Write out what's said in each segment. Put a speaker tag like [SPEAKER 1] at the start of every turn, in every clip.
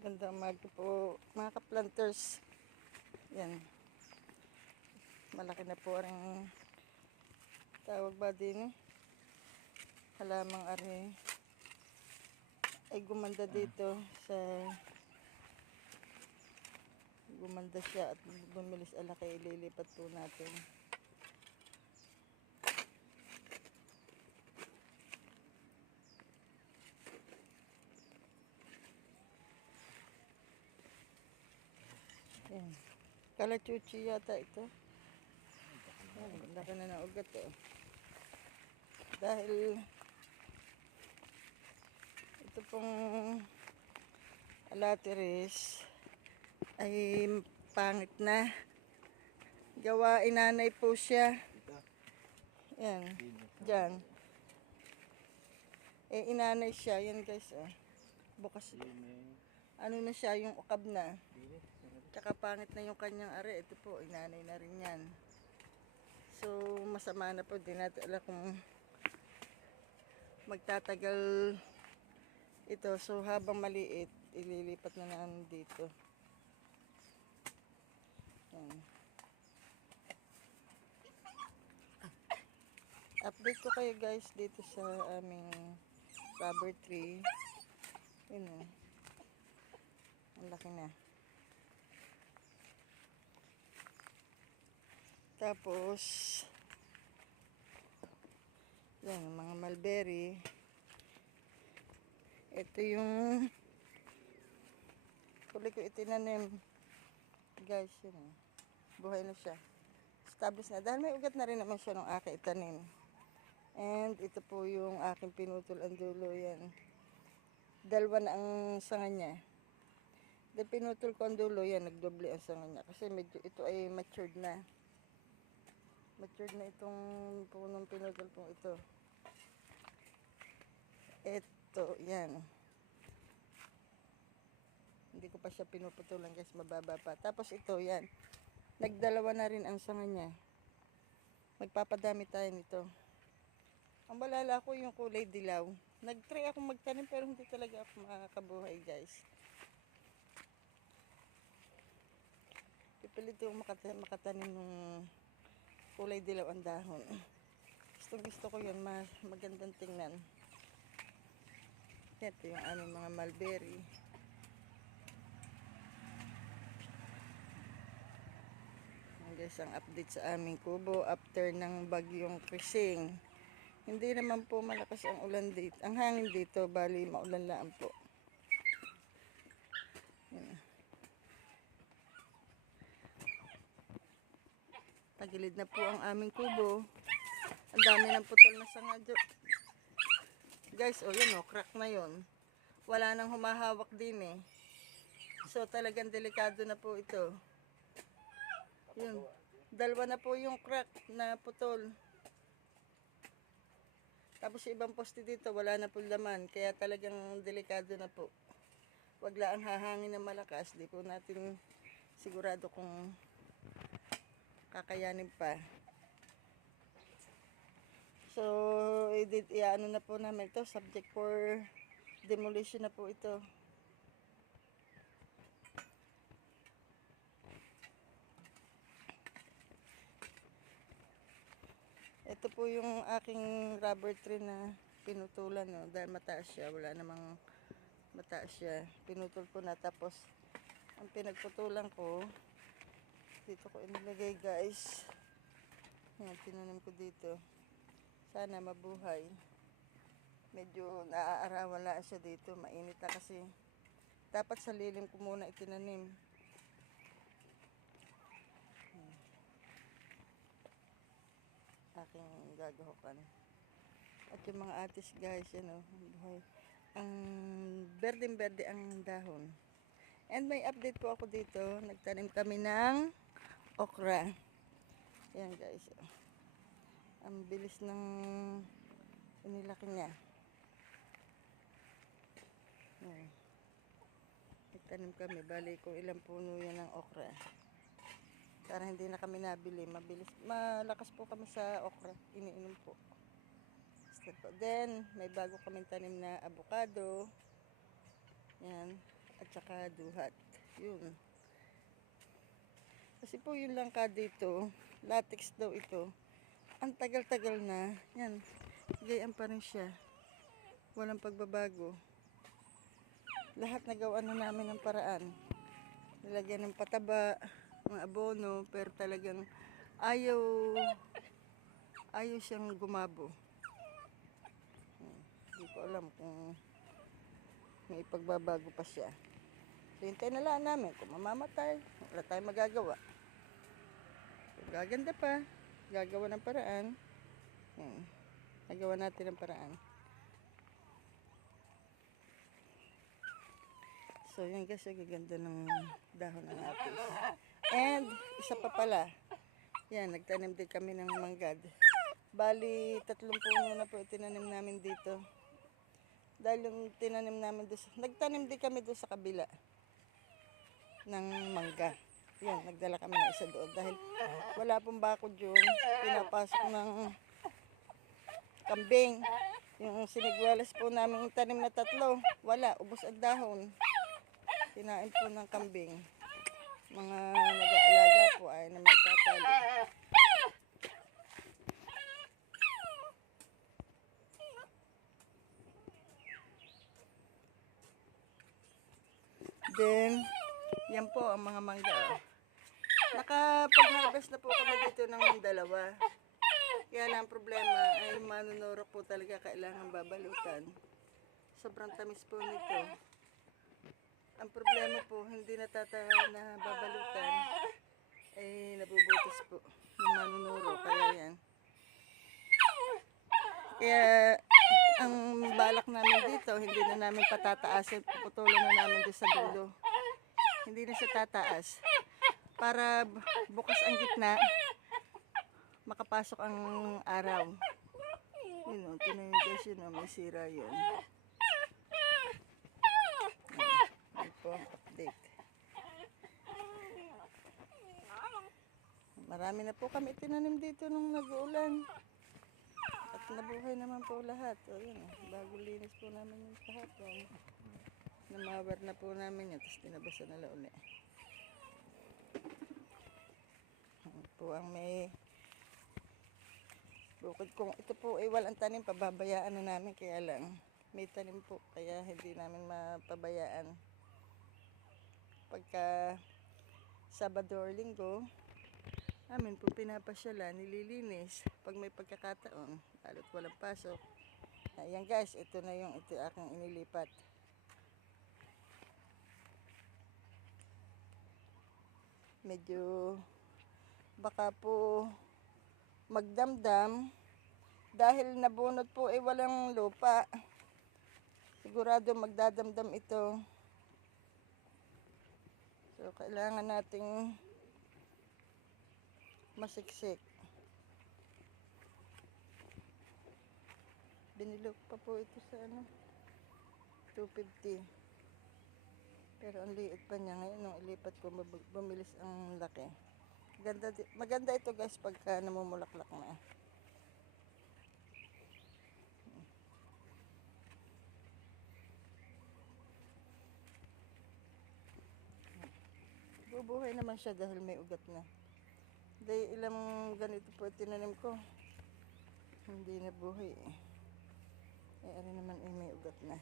[SPEAKER 1] Ganda umaga po mga ka-planters. Yan. Malaki na po ang tawag ba din eh. Halamang ari ay gumanda dito sa gumanda siya at bumilis alaki ililipat po natin. Yan. Kalachuchi yata ito. Yan, laki na ng ugat eh. Dahil ito pong alateris ay pangit na. Gawa inanay po siya. Yan. Diyan. Eh, inanay siya. Yan guys. Oh. Bukas. Ano na siya, yung ukab na. Tsaka pangit na yung kanyang are. Ito po, inanay na rin yan. So, masama na po. Di natin alam kung magtatagal ito. So, habang maliit, ililipat na namin dito. Yan. Update ko kayo guys dito sa aming rubber tree. Yun o. Ang laki na. Tapos, yan, mga mulberry. Ito yung huli ko itinanim. Guys, yun o. Buhay na siya. Established na. Dahil may ugat na rin naman siya nung aking itanim. And ito po yung aking pinutol ang dulo yan. Dalawa na ang sanga niya. Dahil pinutol ko ang dulo yan, nagdoble ang sanga niya. Kasi medyo ito ay matured na. Matured na itong punong pinutol kong ito. Ito, yan. Hindi ko pa siya pinuputulan guys, mababa pa. Tapos ito, yan. Nagdalawa na rin ang sanga niya. Magpapadami tayo nito. Ang balala ko yung kulay dilaw. Nag-try ako magtanim pero hindi talaga ako makakabuhay guys. Pipilit yung makata makatanim ng kulay dilaw ang dahon. Gusto gusto ko yun, ma magandang tingnan. Ito yung aming mga mulberry. Guys, ang update sa aming kubo after ng bagyong krising. Hindi naman po malakas ang ulan dito. Ang hangin dito, bali maulan lang po. Tagilid na po ang aming kubo. Ang dami ng putol na sanga dyan. Guys, oh yun oh, crack na yun. Wala nang humahawak din eh. So talagang delikado na po ito. Yun. Dalawa na po yung crack na putol. Tapos yung ibang poste dito, wala na po laman. Kaya talagang delikado na po. Wag lang hahangin na malakas. Di po natin sigurado kung kakayanin pa. So, i-ano ano na po namin ito. Subject for demolition na po ito. Ito po yung aking rubber tree na pinutulan. No? Dahil mataas siya. Wala namang mataas siya. Pinutol ko na. Tapos, ang pinagputulan ko, dito ko inilagay guys. Yan, tinanim ko dito. Sana mabuhay. Medyo naaarawan lang siya dito. Mainit na kasi. Dapat sa lilim ko muna itinanim. aking gagahokan. At yung mga atis guys, ano, buhay. Ang berdeng-berde ang dahon. And may update po ako dito. Nagtanim kami ng okra. Yan guys. Ang bilis ng inilaki niya. Yan. Nagtanim kami. Bali kung ilang puno yan ng okra. Para hindi na kami nabili. Mabilis. Malakas po kami sa okra. Iniinom po. Then, may bago kami tanim na avocado. Yan. at saka duhat. Yun. Kasi po yung langka dito, latex daw ito. Ang tagal-tagal na. Yan. Gayaan pa rin siya. Walang pagbabago. Lahat nagawa na namin ng paraan. Nilagyan ng pataba, mga abono, pero talagang ayaw ayaw siyang gumabo. Hmm, Hindi ko alam kung may pagbabago pa siya. So, hintayin na lang namin kung mamamatay. Wala tayong magagawa. Gaganda pa, gagawa ng paraan. Hmm. Nagawa natin ng paraan. So, yan guys, ang gaganda ng dahon ng apis. And, isa pa pala. Yan, nagtanim din kami ng manggad. Bali, tatlong puno na po tinanim namin dito. Dahil yung tinanim namin doon, nagtanim din kami doon sa kabila ng mangga. Yan, nagdala kami ng isa doon. Dahil wala pong bakod yung pinapasok ng kambing. Yung sinigwalas po namin tanim na tatlo, wala, ubos ang dahon. Kinain po ng kambing. Mga nag-aalaga po ay na may tatalo. Then, yan po ang mga mangga. Nakapag-harvest na po kami dito ng dalawa. Kaya lang ang problema ay manunurok po talaga kailangan babalutan. Sobrang tamis po nito. Ang problema po, hindi natatawa na babalutan. Eh, nabubutis po yung manunuro. Kaya yan. Kaya, ang balak namin dito, hindi na namin patataasin. Puputulan na namin doon sa dulo. Hindi na siya tataas. Para bu- bukas ang gitna, makapasok ang araw. Yun o, tinan nyo guys yun o, may sira yun. Po ang update. Marami na po kami tinanim dito nung nag-uulan. At nabuhay naman po lahat. O yun, o, bago linis po namin yung kahapon. Namawar na po namin yun, tapos tinabasan na lang ulit. Yan po ang may bukod kung ito po ay walang tanim, pababayaan na namin kaya lang may tanim po kaya hindi namin mapabayaan. Pagka Sabado or Linggo, amin po pinapasyalan, nililinis pag may pagkakataon, lalo't walang pasok. Ayan guys, ito na yung ito aking inilipat. Medyo baka po magdamdam dahil nabunot po ay walang lupa. Sigurado magdadamdam ito. So, kailangan nating masiksik. Binilog pa po ito sa ano, 250. Pero ang liit pa niya ngayon nung ilipat ko bumilis ang laki. Ganda, maganda ito guys pagka namumulaklak na. Bubuhay naman siya dahil may ugat na. Dahil ilang ganito po tinanim ko. Hindi na buhay eh. Eh, ano naman eh, may ugat na.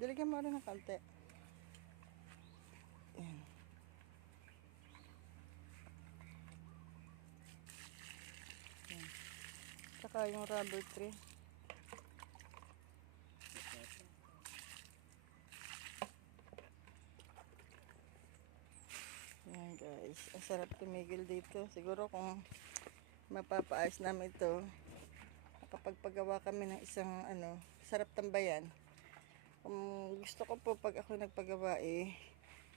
[SPEAKER 1] Diligyan mo rin ng kante. Saka yung rubber tree. Yan guys. Ang sarap tumigil dito. Siguro kung mapapaayos namin ito, nakapagpagawa kami ng isang ano, sarap tambayan. Kung gusto ko po pag ako nagpagawa eh,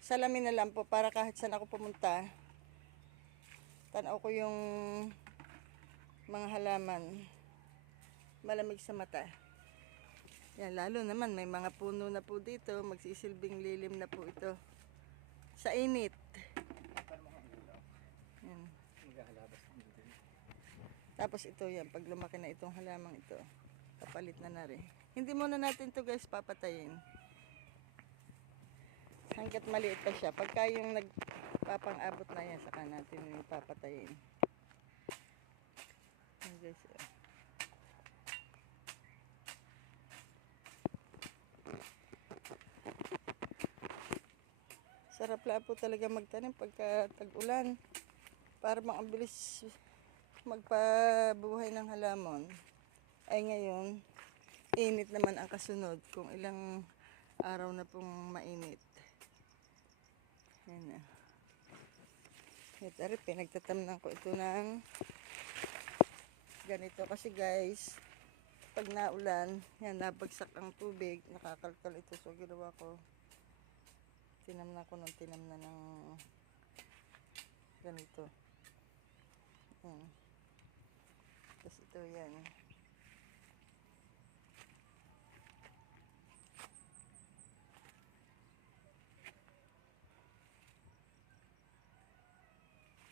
[SPEAKER 1] salamin na lang po para kahit saan ako pumunta, tanaw ko yung mga halaman. Malamig sa mata. Yan, lalo naman may mga puno na po dito, magsisilbing lilim na po ito. Sa init. Yan. Tapos ito yan, pag lumaki na itong halamang ito, Kapalit na na rin. Hindi muna natin to guys papatayin. Hanggat maliit pa siya. Pagka yung nagpapang-abot na yan, saka natin yung papatayin. Ayan guys. oh. Sarap lang po talaga magtanim pagka tag-ulan. Para bang ang bilis magpabuhay ng halamon. Ay ngayon, init naman ang kasunod kung ilang araw na pong mainit. Yan na. Ito pinagtatamnan ko ito ng ganito. Kasi guys, pag naulan, yan, nabagsak ang tubig, nakakalkal ito. So, ginawa ko, tinamnan ko ng tinamnan ng ganito. Yan. Tapos ito yan.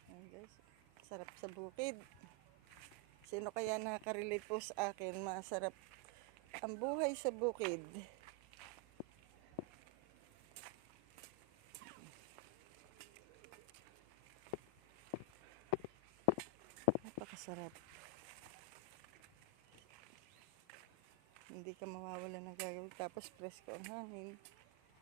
[SPEAKER 1] Ayan guys, sarap sa bukid. Sino kaya nakaka-relate po sa akin, masarap ang buhay sa bukid. Napakasarap. Hindi ka mawawala ng gagawin. Tapos presko ang hangin.